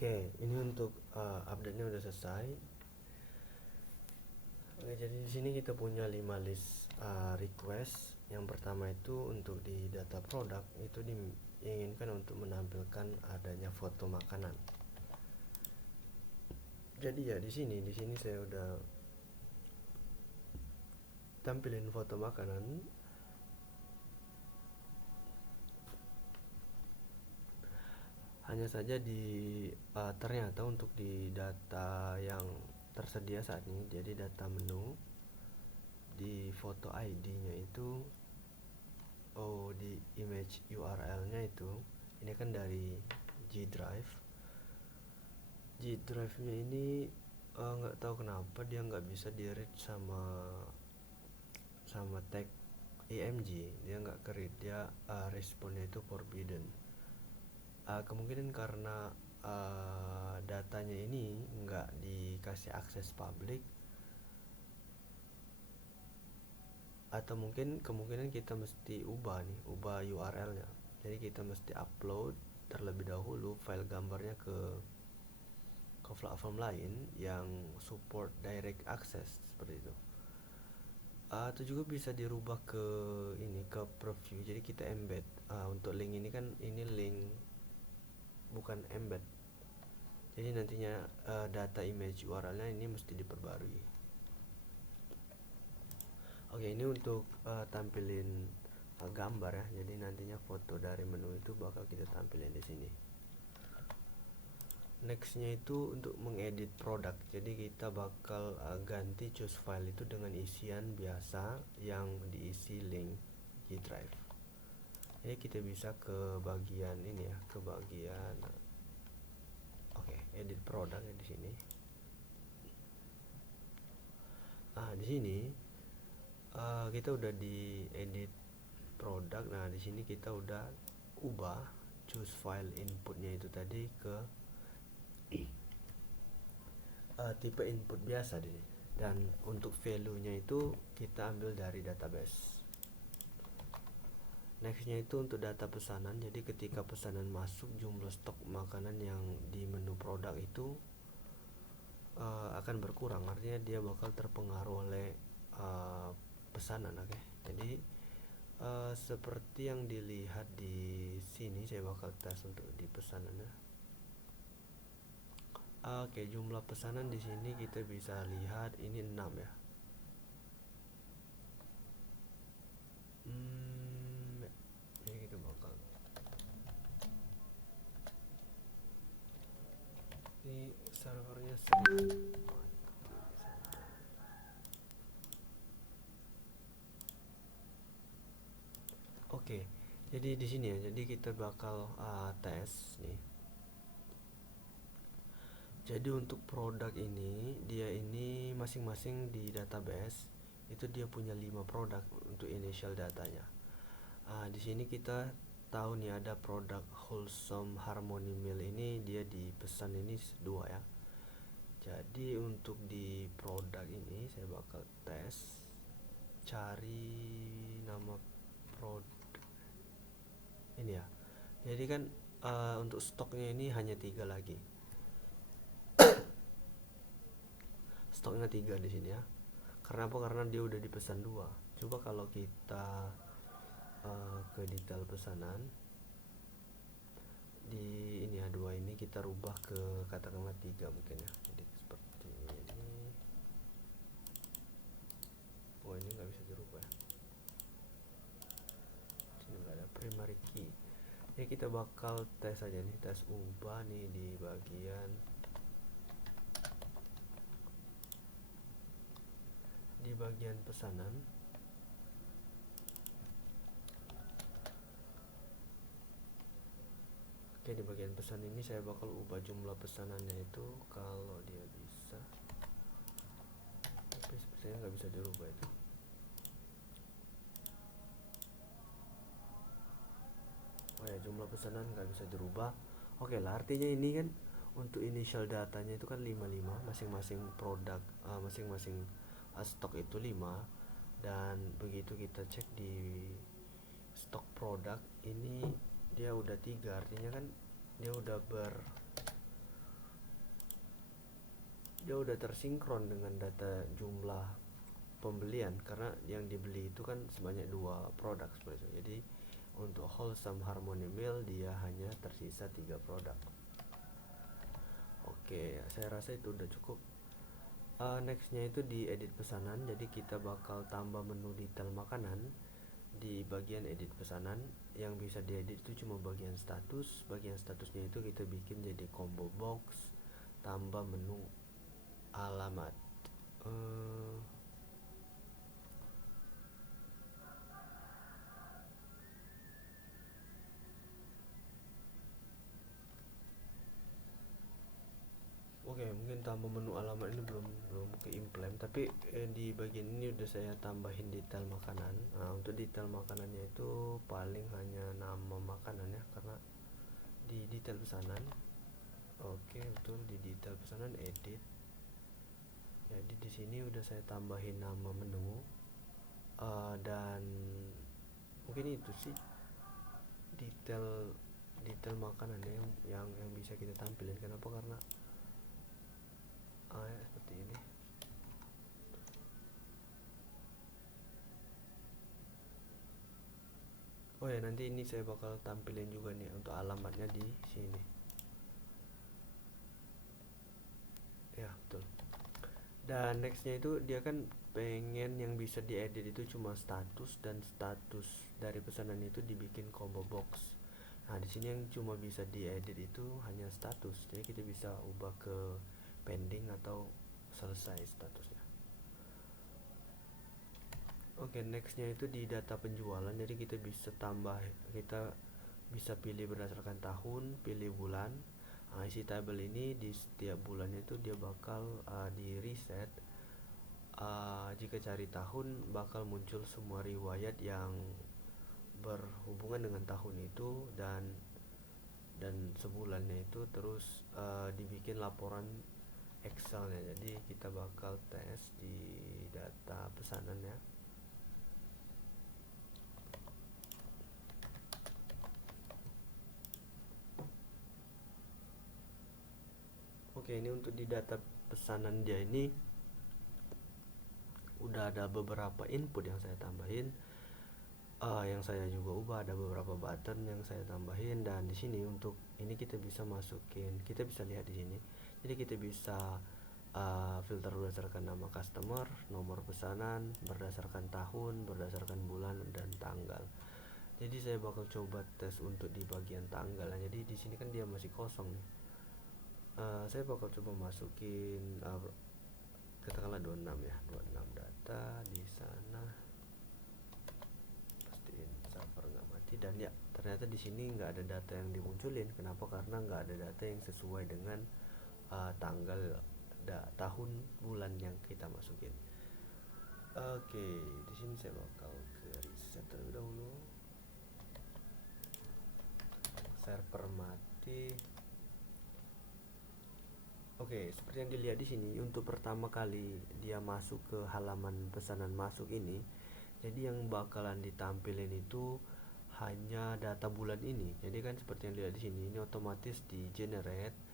Oke, ini untuk update-nya udah selesai. Oke, jadi di sini kita punya 5 list request. Yang pertama itu untuk di data produk itu diinginkan untuk menampilkan adanya foto makanan. Jadi ya di sini saya udah tampilin foto makanan. Hanya saja ternyata untuk di data yang tersedia saat ini, jadi data menu di foto ID-nya itu, di image URL-nya itu, ini kan dari G Drive. G Drive-nya ini nggak tahu kenapa dia nggak bisa di read sama tag img, dia nggak ke-read, dia responnya itu forbidden. Kemungkinan karena datanya ini nggak dikasih akses publik, atau mungkin kemungkinan kita mesti ubah URL-nya. Jadi kita mesti upload terlebih dahulu file gambarnya ke platform lain yang support direct access seperti itu. Atau juga bisa dirubah ke preview, jadi kita embed. Untuk link ini kan ini link bukan embed, jadi nantinya data image URL-nya ini mesti diperbarui. Oke, ini untuk tampilin gambar ya. Jadi nantinya foto dari menu itu bakal kita tampilin di sini. Nextnya itu untuk mengedit produk. Jadi kita bakal ganti choose file itu dengan isian biasa yang diisi link G Drive. Jadi kita bisa ke bagian ini ya, ke bagian edit produk ya di sini. Di sini kita udah di edit produk. Nah, di sini kita udah ubah choose file inputnya itu tadi ke tipe input biasa deh, dan untuk value-nya itu kita ambil dari database. Nextnya itu untuk data pesanan. Jadi ketika pesanan masuk, jumlah stok makanan yang di menu produk itu akan berkurang, artinya dia bakal terpengaruh oleh pesanan. Jadi seperti yang dilihat di sini, saya bakal tes untuk di pesanannya. Jumlah pesanan di sini kita bisa lihat ini 6 ya. Jadi kita bakal ini servernya sedikit. Oke, jadi di sini ya. Jadi kita bakal tes nih. Jadi untuk produk ini, dia ini masing-masing di database itu dia punya 5 produk untuk initial datanya. Di sini kita tahu nih ada produk Wholesome Harmony Meal, ini dia dipesan ini 2 ya. Jadi untuk di produk ini saya bakal tes, cari nama produk ini ya. Jadi kan untuk stoknya ini hanya 3 lagi. Stoknya 3 di sini ya. Karena apa? Karena dia udah dipesan 2. Coba kalau kita ke detail pesanan di ini ya, 2 ini kita rubah ke katakanlah 3 mungkin ya. Jadi seperti ini. Ini nggak bisa dirubah ya. Sini nggak ada primary key. Jadi kita bakal tes aja nih, tes ubah nih di bagian pesanan. Oke, di bagian pesan ini saya bakal ubah jumlah pesanannya itu kalau dia bisa, tapi sepertinya nggak bisa dirubah itu. Jumlah pesanan nggak bisa dirubah. Oke lah, artinya ini kan untuk initial datanya itu kan 55, masing-masing produk, masing-masing stok itu 5. Dan begitu kita cek di stok produk ini dia udah 3, artinya kan dia udah dia udah tersinkron dengan data jumlah pembelian, karena yang dibeli itu kan sebanyak 2 produk seperti itu. Jadi untuk Wholesome Harmony Meal dia hanya tersisa 3 produk. Oke, saya rasa itu udah cukup. Nextnya itu di edit pesanan. Jadi kita bakal tambah menu detail makanan di bagian edit pesanan. Yang bisa diedit itu cuma bagian status. Bagian statusnya itu kita bikin jadi combo box tambah menu alamat. Oke, mungkin tambah menu alamat ini belum belum ke implement, tapi di bagian ini udah saya tambahin detail makanan. Nah, untuk detail makanannya itu paling hanya nama makanan ya, karena di detail pesanan. Oke, betul, di detail pesanan edit. Jadi di sini udah saya tambahin nama menu, dan mungkin itu sih detail detail makanan yang bisa kita tampilin. Kenapa? Karena ya, seperti ini. Oh ya, nanti ini saya bakal tampilin juga nih untuk alamatnya di sini. Ya, betul. Dan nextnya itu dia kan pengen yang bisa diedit itu cuma status, dan status dari pesanan itu dibikin combo box. Nah, di sini yang cuma bisa diedit itu hanya status. Jadi kita bisa ubah ke pending atau selesai statusnya. Oke, nextnya itu di data penjualan. Jadi kita bisa pilih berdasarkan tahun, pilih bulan. Isi tabel ini di setiap bulannya itu dia bakal di reset. Jika cari tahun bakal muncul semua riwayat yang berhubungan dengan tahun itu, dan sebulannya itu terus dibikin laporan Excelnya. Jadi kita bakal tes di data pesanannya. Oke, ini untuk di data pesanan dia ini udah ada beberapa input yang saya tambahin, yang saya juga ubah. Ada beberapa button yang saya tambahin, dan di sini untuk ini kita bisa masukin, kita bisa lihat di sini. Jadi kita bisa filter berdasarkan nama customer, nomor pesanan, berdasarkan tahun, berdasarkan bulan, dan tanggal. Jadi saya bakal coba tes untuk di bagian tanggal. Jadi di sini kan dia masih kosong nih. Saya bakal coba masukin katakanlah 26 ya, 26 data di sana. Pastiin server nggak mati, dan ya ternyata di sini nggak ada data yang dimunculin. Kenapa? Karena nggak ada data yang sesuai dengan tanggal, tahun, bulan yang kita masukin. Oke, di sini saya bakal ke reset terlebih dahulu. Server mati. Oke, seperti yang dilihat di sini, untuk pertama kali dia masuk ke halaman pesanan masuk ini, jadi yang bakalan ditampilin itu hanya data bulan ini. Jadi kan seperti yang dilihat di sini, ini otomatis di generate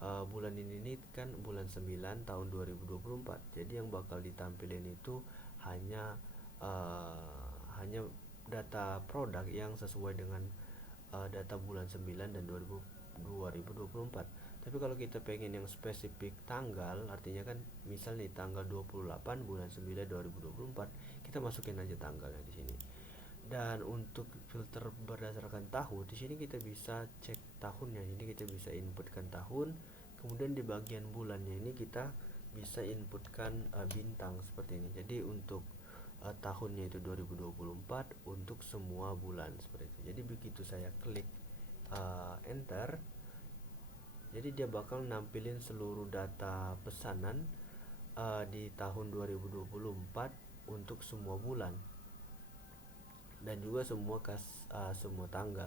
bulan ini kan bulan 9 tahun 2024. Jadi yang bakal ditampilin itu hanya hanya data produk yang sesuai dengan data bulan 9 dan 2024. Tapi kalau kita pengen yang spesifik tanggal, artinya kan misal nih tanggal 28 bulan 9 2024, kita masukin aja tanggalnya di sini. Dan untuk filter berdasarkan tahun, di sini kita bisa cek tahunnya. Ini kita bisa inputkan tahun, kemudian di bagian bulannya ini kita bisa inputkan bintang seperti ini. Jadi untuk tahunnya itu 2024 untuk semua bulan seperti itu. Jadi begitu saya klik enter, jadi dia bakal nampilin seluruh data pesanan di tahun 2024 untuk semua bulan, dan juga semua tanggal.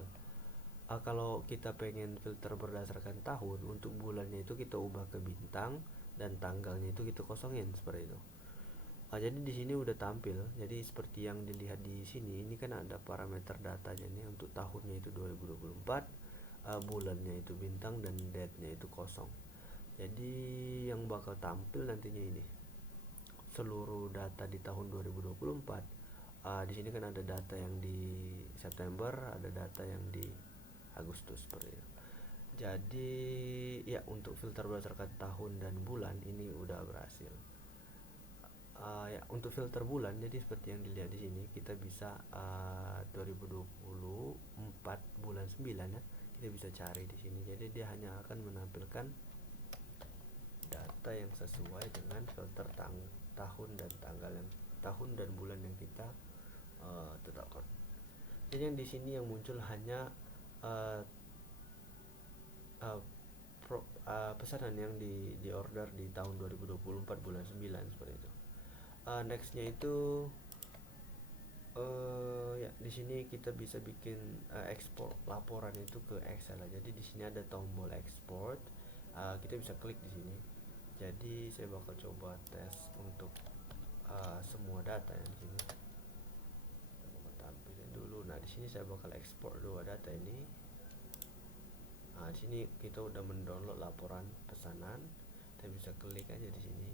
Kalau kita pengen filter berdasarkan tahun, untuk bulannya itu kita ubah ke bintang, dan tanggalnya itu kita kosongin seperti itu. Jadi di sini udah tampil. Jadi seperti yang dilihat di sini, ini kan ada parameter datanya nih. Untuk tahunnya itu 2024, bulannya itu bintang, dan date-nya itu kosong. Jadi yang bakal tampil nantinya ini seluruh data di tahun 2024. Di sini kan ada data yang di September, ada data yang di Agustus seperti itu. Jadi ya untuk filter berdasarkan tahun dan bulan ini udah berhasil. Ya untuk filter bulan jadi seperti yang dilihat di sini kita bisa 2024 bulan 9 ya, kita bisa cari di sini. Jadi dia hanya akan menampilkan data yang sesuai dengan filter tahun dan tanggal yang tahun dan bulan yang kita tetapkan. Jadi yang di sini yang muncul hanya uh, uh, pesanan yang di order di tahun 2024 bulan 9 seperti itu. Nextnya itu ya di sini kita bisa bikin ekspor laporan itu ke Excel. Jadi di sini ada tombol export, kita bisa klik di sini. Jadi saya bakal coba tes untuk semua data yang di sini. Saya bakal tampilin dulu. Nah di sini saya bakal ekspor dua data ini. Nah di sini kita udah mendownload laporan pesanan. Kita bisa klik aja di sini.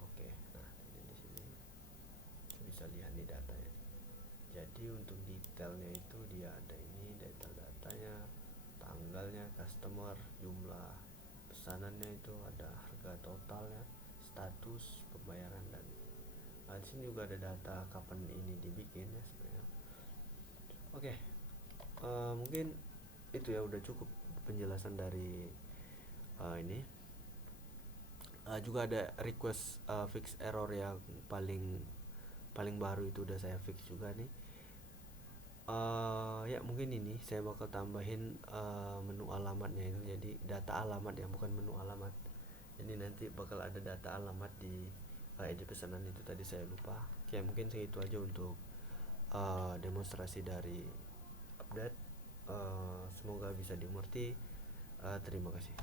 Oke, nah di sini kita bisa lihat nih datanya. Jadi untuk detailnya itu dia ada ini detail datanya, tanggalnya, customer, jumlah pesanannya itu ada harga totalnya, status pembayaran dan di sini juga ada data kapan ini dibikin ya sebenarnya. Oke, mungkin itu ya udah cukup penjelasan dari ini. Juga ada request fix error yang paling paling baru itu udah saya fix juga nih. Ya mungkin ini saya bakal tambahin menu alamatnya itu, jadi data alamat yang bukan menu alamat. Jadi nanti bakal ada data alamat di edit pesanan itu tadi saya lupa. Oke, mungkin segitu aja untuk demonstrasi dari update. Semoga bisa dimengerti. Terima kasih.